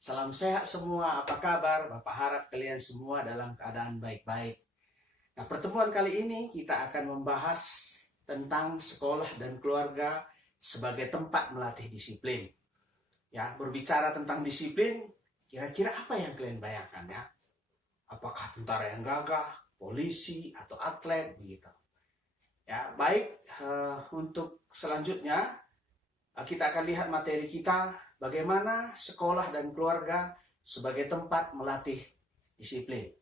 Salam sehat semua, apa kabar? Bapak harap kalian semua dalam keadaan baik-baik. Nah, pertemuan kali ini kita akan membahas tentang sekolah dan keluarga sebagai tempat melatih disiplin. Ya, berbicara tentang disiplin, kira-kira apa yang kalian bayangkan ya? Apakah tentara yang gagah, polisi, atau atlet begitu? Ya, baik. Untuk selanjutnya kita akan lihat materi kita bagaimana sekolah dan keluarga sebagai tempat melatih disiplin.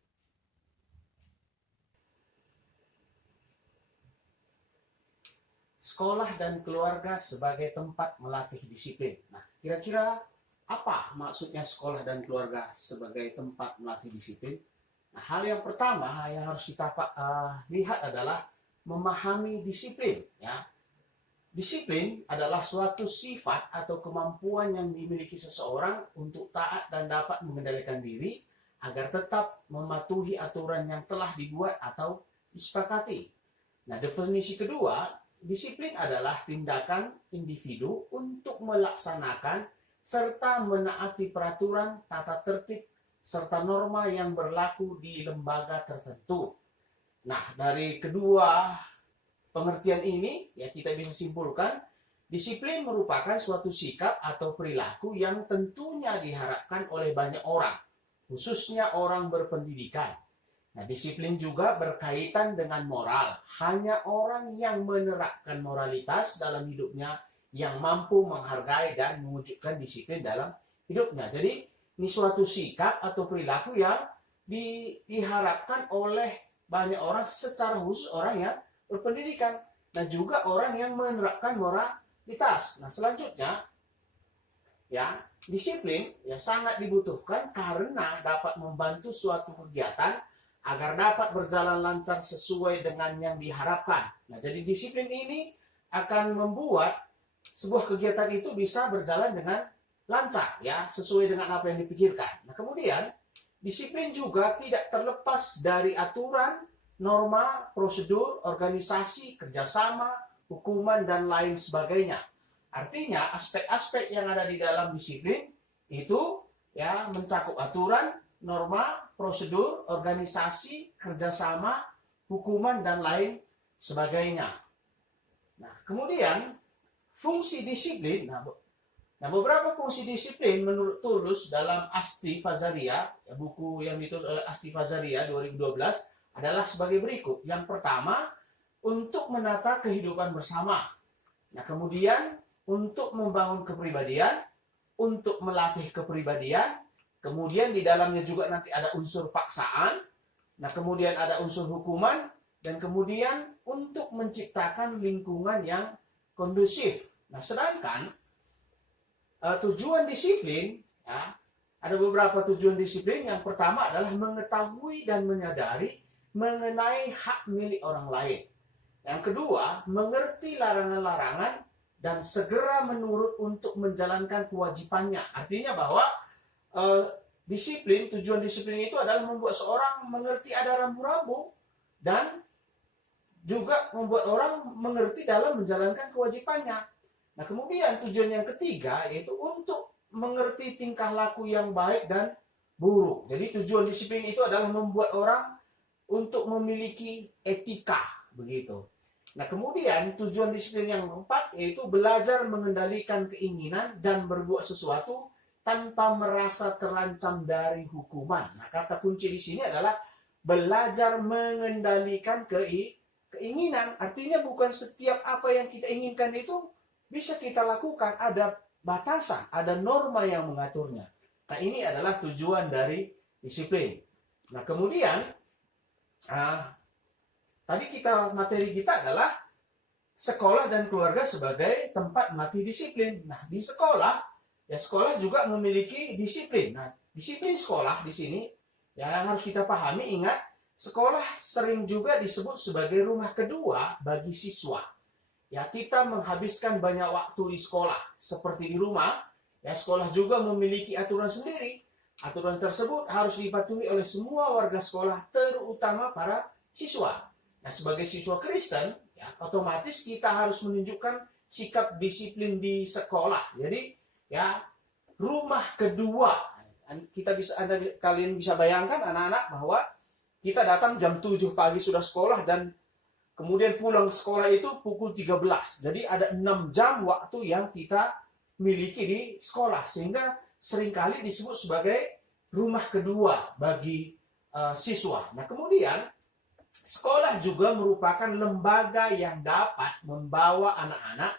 Sekolah dan keluarga sebagai tempat melatih disiplin. Nah, kira-kira apa maksudnya sekolah dan keluarga sebagai tempat melatih disiplin? Nah, hal yang pertama yang harus kita lihat adalah memahami disiplin. Ya, disiplin adalah suatu sifat atau kemampuan yang dimiliki seseorang untuk taat dan dapat mengendalikan diri agar tetap mematuhi aturan yang telah dibuat atau disepakati. Nah, definisi kedua, disiplin adalah tindakan individu untuk melaksanakan serta menaati peraturan, tata tertib, serta norma yang berlaku di lembaga tertentu. Nah, dari kedua pengertian ini, ya kita bisa simpulkan, disiplin merupakan suatu sikap atau perilaku yang tentunya diharapkan oleh banyak orang, khususnya orang berpendidikan. Nah, disiplin juga berkaitan dengan moral. Hanya orang yang menerapkan moralitas dalam hidupnya yang mampu menghargai dan mewujudkan disiplin dalam hidupnya. Jadi, ini suatu sikap atau perilaku yang diharapkan oleh banyak orang, secara khusus orang yang berpendidikan, dan juga orang yang menerapkan moralitas. Nah, selanjutnya, ya, disiplin ya sangat dibutuhkan karena dapat membantu suatu kegiatan agar dapat berjalan lancar sesuai dengan yang diharapkan. Nah, jadi disiplin ini akan membuat sebuah kegiatan itu bisa berjalan dengan lancar, ya, sesuai dengan apa yang dipikirkan. Nah, kemudian disiplin juga tidak terlepas dari aturan, norma, prosedur, organisasi, kerjasama, hukuman, dan lain sebagainya. Artinya, aspek-aspek yang ada di dalam disiplin itu ya mencakup aturan, norma, prosedur, organisasi, kerjasama, hukuman, dan lain sebagainya. Nah, kemudian fungsi disiplin. Nah, beberapa fungsi disiplin menurut Tulus dalam Asti Fazaria, buku yang ditulis oleh Asti Fazaria 2012, adalah sebagai berikut. Yang pertama, untuk menata kehidupan bersama. Nah, kemudian untuk membangun kepribadian, untuk melatih kepribadian, kemudian di dalamnya juga nanti ada unsur paksaan, nah kemudian ada unsur hukuman, dan kemudian untuk menciptakan lingkungan yang kondusif. Nah, sedangkan tujuan disiplin, ya, ada beberapa tujuan disiplin. Yang pertama adalah mengetahui dan menyadari mengenai hak milik orang lain. Yang kedua, mengerti larangan-larangan dan segera menurut untuk menjalankan kewajibannya. Artinya bahwa tujuan disiplin itu adalah membuat seorang mengerti ada rambu-rambu dan juga membuat orang mengerti dalam menjalankan kewajibannya. Nah, kemudian tujuan yang ketiga yaitu untuk mengerti tingkah laku yang baik dan buruk. Jadi tujuan disiplin itu adalah membuat orang untuk memiliki etika, begitu. Nah, kemudian tujuan disiplin yang keempat yaitu belajar mengendalikan keinginan dan berbuat sesuatu tanpa merasa terancam dari hukuman. Nah, kata kunci di sini adalah belajar mengendalikan keinginan. Artinya bukan setiap apa yang kita inginkan itu bisa kita lakukan. Ada batasan, ada norma yang mengaturnya. Nah, ini adalah tujuan dari disiplin. Nah, kemudian tadi materi kita adalah sekolah dan keluarga sebagai tempat melatih disiplin. Nah, di sekolah, ya sekolah juga memiliki disiplin. Nah, disiplin sekolah di sini yang harus kita pahami, ingat, sekolah sering juga disebut sebagai rumah kedua bagi siswa. Ya, kita menghabiskan banyak waktu di sekolah seperti di rumah. Ya, sekolah juga memiliki aturan sendiri. Aturan tersebut harus dipatuhi oleh semua warga sekolah, terutama para siswa. Nah, sebagai siswa Kristen, ya, otomatis kita harus menunjukkan sikap disiplin di sekolah. Jadi, ya, rumah kedua Kalian bisa bayangkan anak-anak bahwa kita datang jam 7 pagi sudah sekolah dan kemudian pulang sekolah itu pukul 13. Jadi ada 6 jam waktu yang kita miliki di sekolah, sehingga seringkali disebut sebagai rumah kedua bagi siswa. Nah, kemudian sekolah juga merupakan lembaga yang dapat membawa anak-anak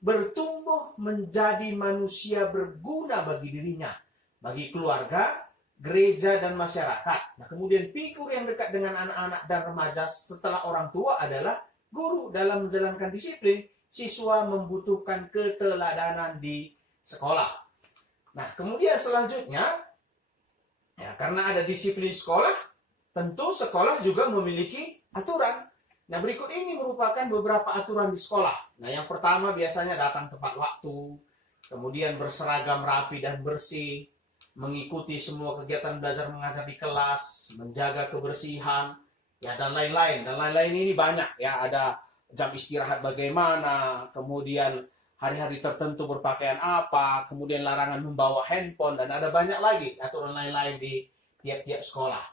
bertumbuh menjadi manusia berguna bagi dirinya, bagi keluarga, gereja, dan masyarakat. Nah, kemudian figur yang dekat dengan anak-anak dan remaja setelah orang tua adalah guru. Dalam menjalankan disiplin, siswa membutuhkan keteladanan di sekolah. Nah, kemudian selanjutnya, ya, karena ada disiplin sekolah, tentu sekolah juga memiliki aturan. Nah, berikut ini merupakan beberapa aturan di sekolah. Nah, yang pertama biasanya datang tepat waktu, kemudian berseragam rapi dan bersih, mengikuti semua kegiatan belajar mengajar di kelas, menjaga kebersihan, ya, dan lain-lain. Dan lain-lain ini banyak, ya, ada jam istirahat bagaimana, kemudian hari-hari tertentu berpakaian apa, kemudian larangan membawa handphone, dan ada banyak lagi aturan lain-lain di tiap-tiap sekolah.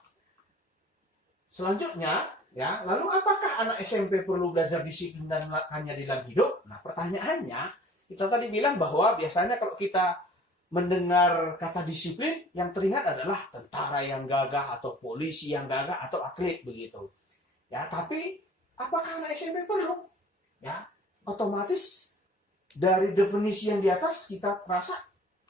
Selanjutnya, ya, lalu apakah anak SMP perlu belajar disiplin dan melakukannya dalam hidup? Nah, pertanyaannya, kita tadi bilang bahwa biasanya kalau kita mendengar kata disiplin, yang teringat adalah tentara yang gagah, atau polisi yang gagah, atau atlet begitu. Ya, tapi apakah anak SMP perlu? Ya, otomatis dari definisi yang di atas kita rasa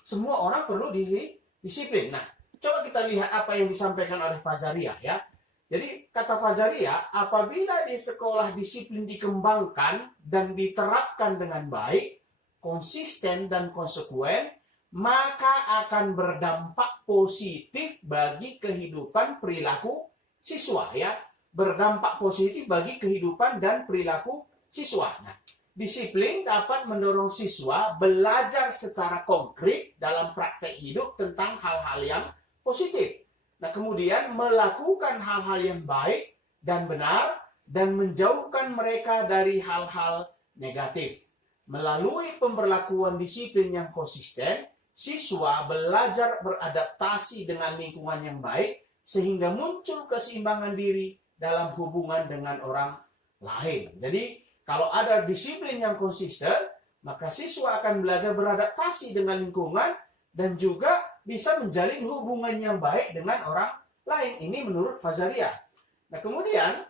semua orang perlu disiplin. Nah, coba kita lihat apa yang disampaikan oleh Fazaria, ya. Jadi kata Fazaria, apabila di sekolah disiplin dikembangkan dan diterapkan dengan baik, konsisten dan konsekuen, maka akan berdampak positif bagi kehidupan perilaku siswa, ya. Berdampak positif bagi kehidupan dan perilaku siswa. Nah, disiplin dapat mendorong siswa belajar secara konkret dalam praktek hidup tentang hal-hal yang positif. Nah, kemudian melakukan hal-hal yang baik dan benar dan menjauhkan mereka dari hal-hal negatif. Melalui pemberlakuan disiplin yang konsisten, siswa belajar beradaptasi dengan lingkungan yang baik sehingga muncul keseimbangan diri dalam hubungan dengan orang lain. Jadi, kalau ada disiplin yang konsisten, maka siswa akan belajar beradaptasi dengan lingkungan dan juga bisa menjalin hubungan yang baik dengan orang lain. Ini menurut Fazaria. Nah, kemudian,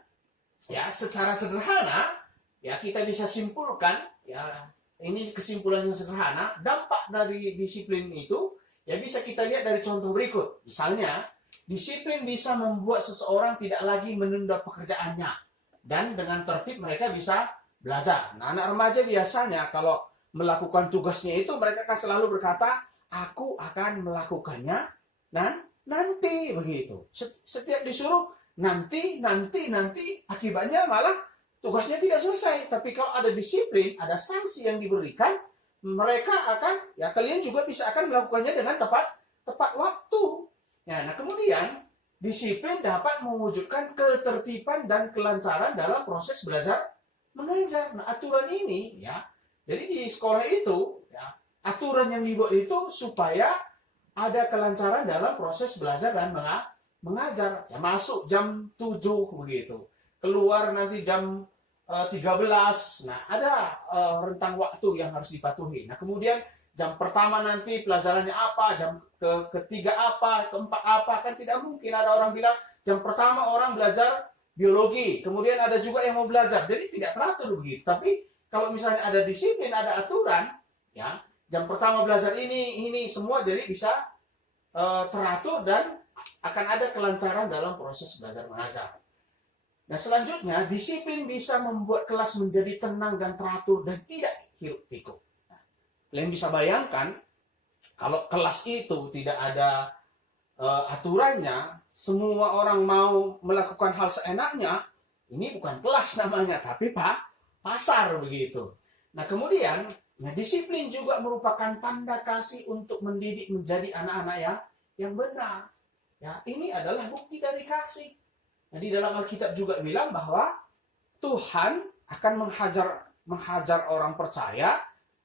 ya, secara sederhana, ya, kita bisa simpulkan, ya, ini kesimpulan yang sederhana, dampak dari disiplin itu, ya, bisa kita lihat dari contoh berikut. Misalnya, disiplin bisa membuat seseorang tidak lagi menunda pekerjaannya, dan dengan tertib mereka bisa belajar. Nah, anak remaja biasanya kalau melakukan tugasnya itu, mereka akan selalu berkata, aku akan melakukannya nanti, begitu. Setiap disuruh nanti, akibatnya malah tugasnya tidak selesai. Tapi kalau ada disiplin, ada sanksi yang diberikan, mereka akan, ya, kalian juga akan melakukannya dengan tepat waktu. Ya, nah, kemudian disiplin dapat mewujudkan ketertiban dan kelancaran dalam proses belajar mengajar. Nah, aturan ini, ya, jadi di sekolah itu, ya, aturan yang dibuat itu supaya ada kelancaran dalam proses belajar dan mengajar. Ya, masuk jam 7 begitu. Keluar nanti jam 13. Nah, ada rentang waktu yang harus dipatuhi. Nah, kemudian jam pertama nanti pelajarannya apa, jam ketiga apa, keempat apa, kan tidak mungkin ada orang bilang jam pertama orang belajar biologi, kemudian ada juga yang mau belajar. Jadi tidak teratur begitu. Tapi kalau misalnya ada disiplin, ada aturan, ya, jam pertama belajar ini semua jadi bisa teratur dan akan ada kelancaran dalam proses belajar mengajar. Nah, selanjutnya, disiplin bisa membuat kelas menjadi tenang dan teratur dan tidak hiruk-pikuk. Nah, kalian bisa bayangkan kalau kelas itu tidak ada aturannya, semua orang mau melakukan hal seenaknya, ini bukan kelas namanya, tapi pasar begitu. Nah, kemudian, nah, disiplin juga merupakan tanda kasih untuk mendidik menjadi anak-anak yang benar. Ya, ini adalah bukti dari kasih. Nah, di dalam Alkitab juga bilang bahwa Tuhan akan menghajar orang percaya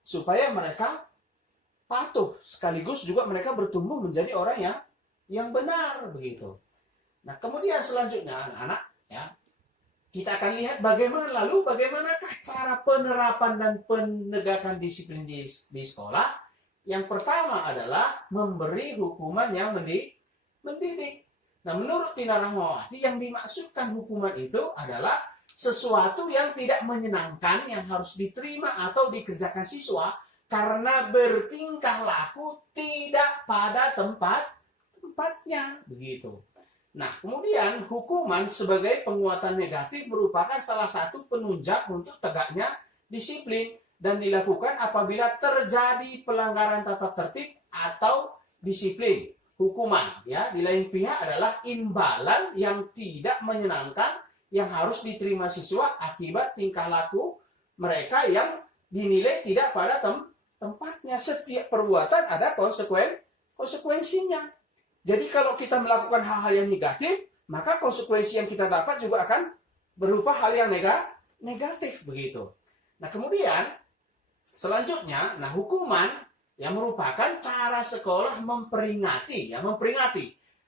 supaya mereka patuh, sekaligus juga mereka bertumbuh menjadi orang yang benar begitu. Nah, kemudian selanjutnya anak-anak ya, kita akan lihat bagaimanakah cara penerapan dan penegakan disiplin di sekolah. Yang pertama adalah memberi hukuman yang mendidik. Nah, menurut Tina Rahmawati, yang dimaksudkan hukuman itu adalah sesuatu yang tidak menyenangkan yang harus diterima atau dikerjakan siswa karena bertingkah laku tidak pada tempatnya begitu. Nah, kemudian hukuman sebagai penguatan negatif merupakan salah satu penunjang untuk tegaknya disiplin dan dilakukan apabila terjadi pelanggaran tata tertib atau disiplin. Hukuman ya di lain pihak adalah imbalan yang tidak menyenangkan yang harus diterima siswa akibat tingkah laku mereka yang dinilai tidak pada tempatnya. Setiap perbuatan ada konsekuensinya. Jadi kalau kita melakukan hal-hal yang negatif, maka konsekuensi yang kita dapat juga akan berupa hal yang negatif begitu. Nah, kemudian selanjutnya, hukuman yang merupakan cara sekolah memperingati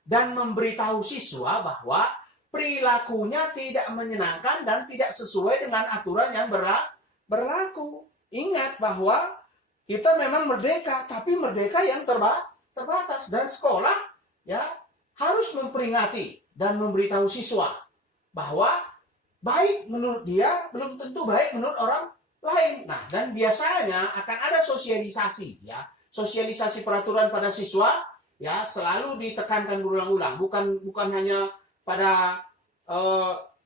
dan memberitahu siswa bahwa perilakunya tidak menyenangkan dan tidak sesuai dengan aturan yang berlaku. Ingat bahwa kita memang merdeka, tapi merdeka yang terbatas, dan sekolah ya harus memperingati dan memberitahu siswa bahwa baik menurut dia belum tentu baik menurut orang lain. Nah, dan biasanya akan ada sosialisasi ya. Sosialisasi peraturan pada siswa ya selalu ditekankan berulang-ulang, bukan hanya pada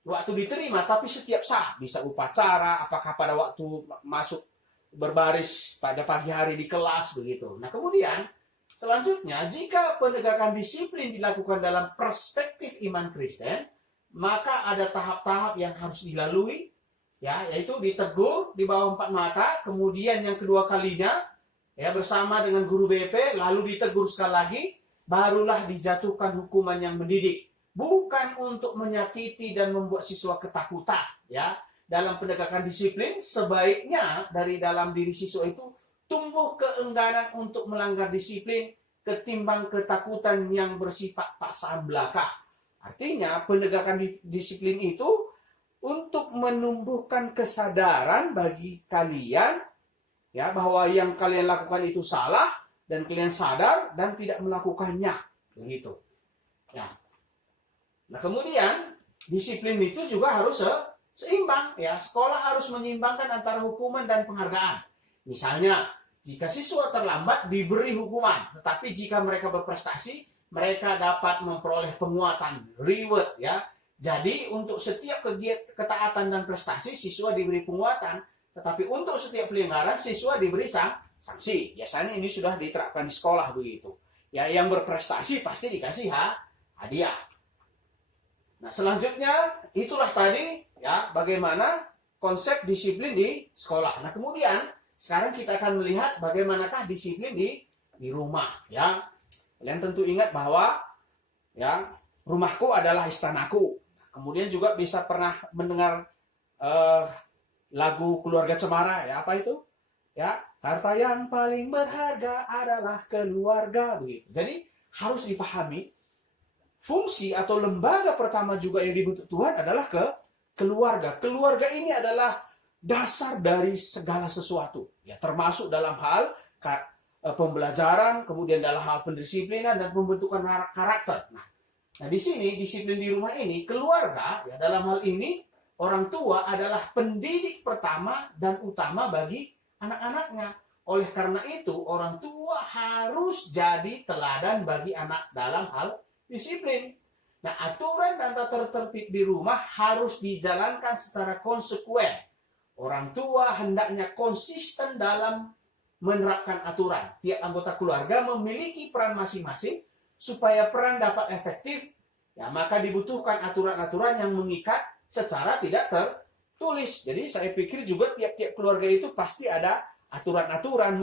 waktu diterima, tapi setiap saat, bisa upacara, apakah pada waktu masuk berbaris pada pagi hari di kelas begitu. Nah, kemudian selanjutnya, jika penegakan disiplin dilakukan dalam perspektif iman Kristen, maka ada tahap-tahap yang harus dilalui, ya, yaitu ditegur di bawah 4 mata, kemudian yang kedua kalinya, ya, bersama dengan guru BP, lalu ditegur sekali lagi, barulah dijatuhkan hukuman yang mendidik. Bukan untuk menyakiti dan membuat siswa ketakutan, ya. Dalam penegakan disiplin, sebaiknya dari dalam diri siswa itu tumbuh keengganan untuk melanggar disiplin ketimbang ketakutan yang bersifat paksaan belaka. Artinya penegakan disiplin itu untuk menumbuhkan kesadaran bagi kalian ya bahwa yang kalian lakukan itu salah dan kalian sadar dan tidak melakukannya begitu. Ya. Nah, kemudian disiplin itu juga harus seimbang ya. Sekolah harus menyeimbangkan antara hukuman dan penghargaan. Misalnya, jika siswa terlambat diberi hukuman, tetapi jika mereka berprestasi, mereka dapat memperoleh penguatan, reward ya. Jadi untuk setiap ketaatan dan prestasi siswa diberi penguatan, tetapi untuk setiap pelanggaran siswa diberi sanksi. Biasanya ini sudah diterapkan di sekolah begitu. Ya, yang berprestasi pasti dikasih hadiah. Nah, selanjutnya itulah tadi ya bagaimana konsep disiplin di sekolah. Nah, kemudian sekarang kita akan melihat bagaimanakah disiplin di rumah ya. Kalian tentu ingat bahwa ya rumahku adalah istanaku. Kemudian juga bisa pernah mendengar lagu Keluarga Cemara ya, apa itu? Ya, harta yang paling berharga adalah keluarga begitu. Jadi harus dipahami fungsi atau lembaga pertama juga yang dibentuk Tuhan adalah keluarga. Keluarga ini adalah dasar dari segala sesuatu, ya, termasuk dalam hal pembelajaran, kemudian dalam hal pendisiplinan dan pembentukan karakter. Nah, di sini disiplin di rumah ini, keluarga, ya, dalam hal ini orang tua adalah pendidik pertama dan utama bagi anak-anaknya. Oleh karena itu, orang tua harus jadi teladan bagi anak dalam hal disiplin. Nah, aturan dan tata tertib di rumah harus dijalankan secara konsekuen. Orang tua hendaknya konsisten dalam menerapkan aturan. Tiap anggota keluarga memiliki peran masing-masing supaya peran dapat efektif. Ya, maka dibutuhkan aturan-aturan yang mengikat secara tidak tertulis. Jadi saya pikir juga tiap-tiap keluarga itu pasti ada aturan-aturan.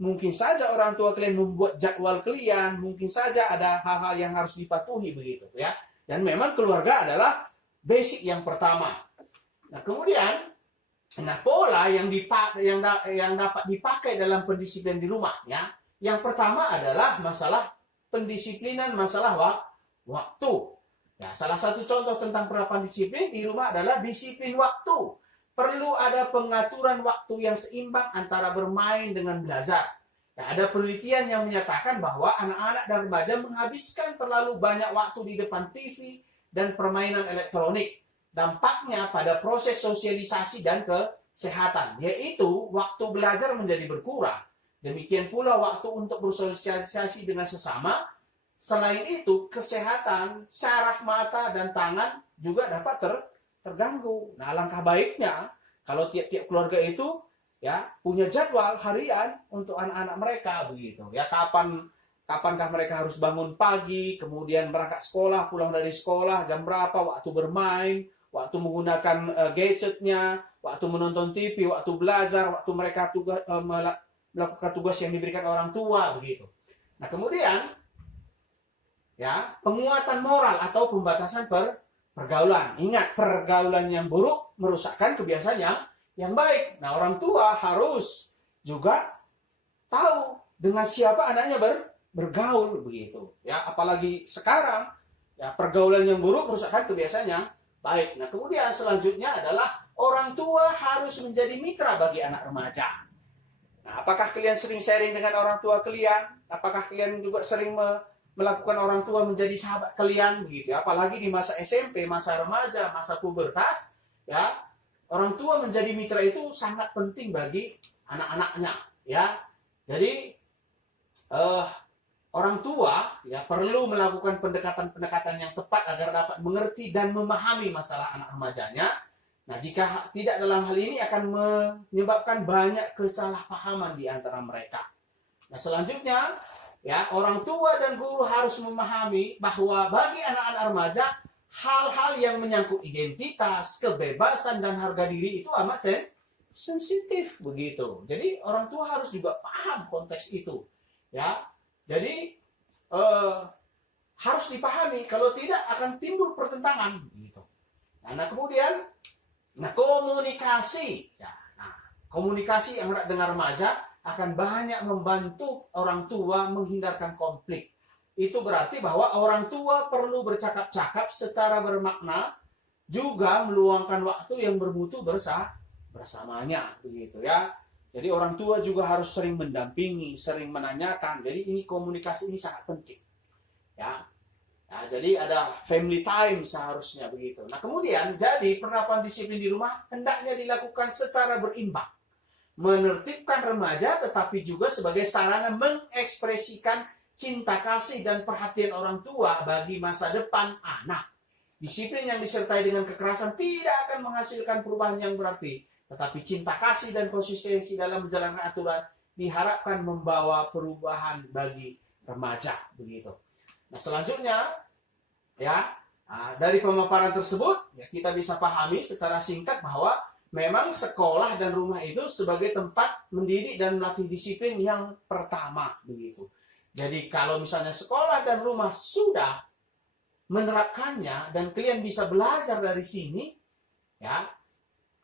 Mungkin saja orang tua kalian membuat jadwal kalian, mungkin saja ada hal-hal yang harus dipatuhi begitu ya. Dan memang keluarga adalah basic yang pertama. Nah, kemudian pola yang dapat dipakai dalam pendisiplinan di rumah ya. Yang pertama adalah masalah pendisiplinan, masalah waktu. Ya, salah satu contoh tentang penerapan disiplin di rumah adalah disiplin waktu. Perlu ada pengaturan waktu yang seimbang antara bermain dengan belajar. Ya, ada penelitian yang menyatakan bahwa anak-anak dan remaja menghabiskan terlalu banyak waktu di depan TV dan permainan elektronik. Dampaknya pada proses sosialisasi dan kesehatan, yaitu waktu belajar menjadi berkurang. Demikian pula waktu untuk bersosialisasi dengan sesama. Selain itu, kesehatan syaraf mata dan tangan juga dapat terganggu. Nah, alangkah baiknya kalau tiap-tiap keluarga itu ya punya jadwal harian untuk anak-anak mereka begitu. Ya, kapankah mereka harus bangun pagi, kemudian berangkat sekolah, pulang dari sekolah, jam berapa, waktu bermain, waktu menggunakan gadgetnya, waktu menonton TV, waktu belajar, waktu mereka melakukan tugas yang diberikan orang tua begitu. Nah, kemudian ya, penguatan moral atau pembatasan pergaulan. Ingat, pergaulan yang buruk merusakkan kebiasaan yang baik. Nah, orang tua harus juga tahu dengan siapa anaknya bergaul begitu. Ya, apalagi sekarang ya pergaulan yang buruk merusakkan kebiasaan yang baik. Nah, kemudian selanjutnya adalah orang tua harus menjadi mitra bagi anak remaja. Nah, apakah kalian sering sharing dengan orang tua kalian? Apakah kalian juga sering melakukan orang tua menjadi sahabat kalian begitu ya? Apalagi di masa SMP, masa remaja, masa pubertas, ya orang tua menjadi mitra itu sangat penting bagi anak-anaknya, ya. Jadi orang tua ya perlu melakukan pendekatan-pendekatan yang tepat agar dapat mengerti dan memahami masalah anak remajanya. Nah, jika tidak dalam hal ini akan menyebabkan banyak kesalahpahaman di antara mereka. Nah, selanjutnya ya, orang tua dan guru harus memahami bahwa bagi anak-anak remaja, hal-hal yang menyangkut identitas, kebebasan, dan harga diri itu amat sensitif begitu. Jadi orang tua harus juga paham konteks itu. Ya, jadi harus dipahami. Kalau tidak akan timbul pertentangan gitu. Nah, kemudian, komunikasi. Ya, komunikasi yang dengan remaja akan banyak membantu orang tua menghindarkan konflik. Itu berarti bahwa orang tua perlu bercakap-cakap secara bermakna, juga meluangkan waktu yang bermutu bersamanya, begitu ya. Jadi orang tua juga harus sering mendampingi, sering menanyakan. Jadi ini komunikasi ini sangat penting, ya. Nah, jadi ada family time seharusnya begitu. Nah, kemudian jadi penerapan disiplin di rumah hendaknya dilakukan secara berimbang. Menertibkan remaja tetapi juga sebagai sarana mengekspresikan cinta kasih dan perhatian orang tua bagi masa depan anak. Disiplin yang disertai dengan kekerasan tidak akan menghasilkan perubahan yang berarti, tetapi cinta kasih dan konsistensi dalam menjalankan aturan diharapkan membawa perubahan bagi remaja begitu. Nah, selanjutnya ya, dari pemaparan tersebut ya kita bisa pahami secara singkat bahwa memang sekolah dan rumah itu sebagai tempat mendidik dan melatih disiplin yang pertama begitu. Jadi kalau misalnya sekolah dan rumah sudah menerapkannya dan kalian bisa belajar dari sini, ya,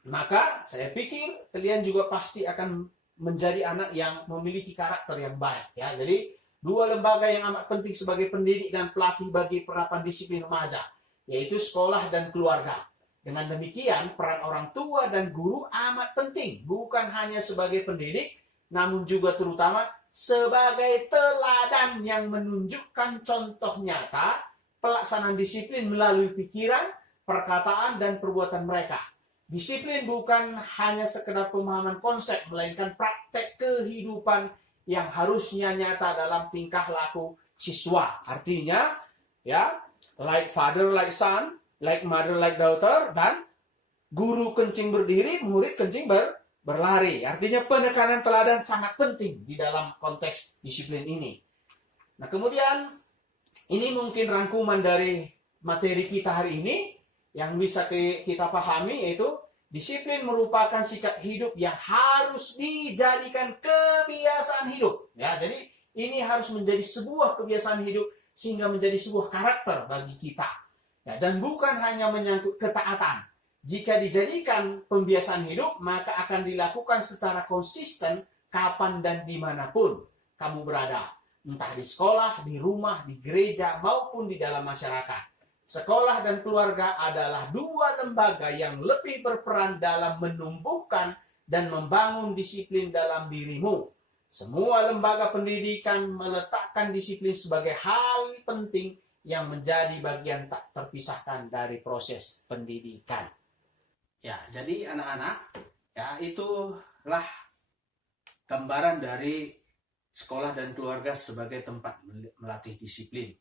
maka saya pikir kalian juga pasti akan menjadi anak yang memiliki karakter yang baik. Ya, jadi dua lembaga yang amat penting sebagai pendidik dan pelatih bagi penerapan disiplin remaja, yaitu sekolah dan keluarga. Dengan demikian, peran orang tua dan guru amat penting, bukan hanya sebagai pendidik, namun juga terutama sebagai teladan yang menunjukkan contoh nyata pelaksanaan disiplin melalui pikiran, perkataan, dan perbuatan mereka. Disiplin bukan hanya sekedar pemahaman konsep, melainkan praktek kehidupan yang harusnya nyata dalam tingkah laku siswa. Artinya, ya, like father, like son, like mother, like daughter, dan guru kencing berdiri, murid kencing berlari. Artinya penekanan teladan sangat penting di dalam konteks disiplin ini. Nah, kemudian ini mungkin rangkuman dari materi kita hari ini yang bisa kita pahami, yaitu disiplin merupakan sikap hidup yang harus dijadikan kebiasaan hidup. Ya, jadi ini harus menjadi sebuah kebiasaan hidup sehingga menjadi sebuah karakter bagi kita. Ya, dan bukan hanya menyangkut ketaatan. Jika dijadikan pembiasaan hidup, maka akan dilakukan secara konsisten kapan dan dimanapun. kamu berada, entah di sekolah, di rumah, di gereja, maupun di dalam masyarakat. Sekolah dan keluarga adalah dua lembaga yang lebih berperan dalam menumbuhkan dan membangun disiplin dalam dirimu. Semua lembaga pendidikan meletakkan disiplin sebagai hal penting yang menjadi bagian tak terpisahkan dari proses pendidikan. Ya, jadi anak-anak, ya itulah gambaran dari sekolah dan keluarga sebagai tempat melatih disiplin.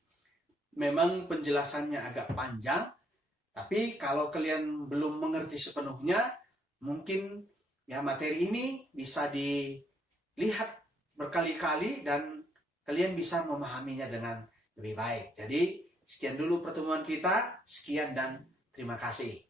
Memang penjelasannya agak panjang, tapi kalau kalian belum mengerti sepenuhnya, mungkin ya materi ini bisa dilihat berkali-kali dan kalian bisa memahaminya dengan lebih baik. Jadi sekian dulu pertemuan kita, sekian dan terima kasih.